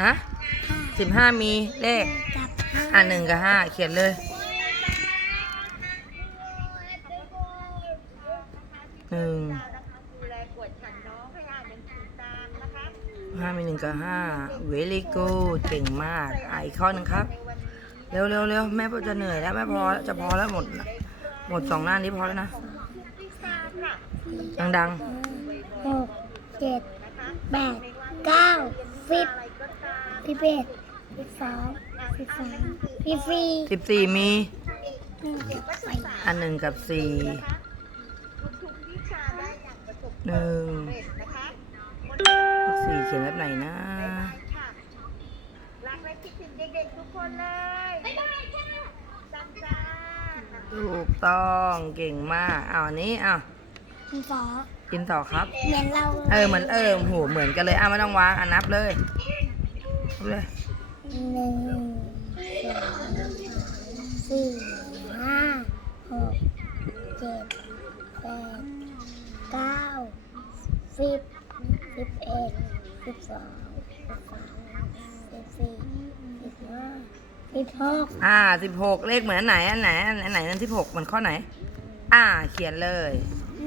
ฮะสิบห้ามีเลขกับห้าอะหนึ่งกับห้าเขียนเลย หนึ่งดูแลกวดขันน้องให้อ่านหนังสือตามนะคะห้ามีหนึ่งกับห้า very good เก่งมากอะอีกข้อหนึ่งครับ เร็วเร็วเร็วแม่จะเหนื่อยแล้วแม่พอจะพอแล้วหมดน่ะหมดสองหน้านี้พอแล้วนะ ดังหกเจ็ดแปดเก้าสิบ สิบเอ็ดสิบสองสิบสามสิบสี่ๆสิบสี่มีสิบสี่อันหนึ่งกับสี่ทุกๆวิชาได้อย่างประสบหนึ่งเร็จนะคะสี่เขียนแบบไหนนะค่ะรักและคิดถึงเด็กๆทุกคนเลยบ๊ายบายค่ะจันจ้าถูกต้องเก่งมากเอาอันนี้เอาสิบสองกินต่อครับ เหมือนเราเออเหมือนเออโหเหมือนกันเลยอะไม่ต้องวางอะนับเลย นับเลยหนึ่งสองสี่ห้าหกเจ็ดแปดเก้าสิบสิบเอ็ดสิบสองสิบสามสิบสี่สิบห้าสิบหกอ่าสิบหกเลขเหมือนอันไหนอันไหนอันไหนอันที่หกมันข้อไหน อ่าเขียนเลยห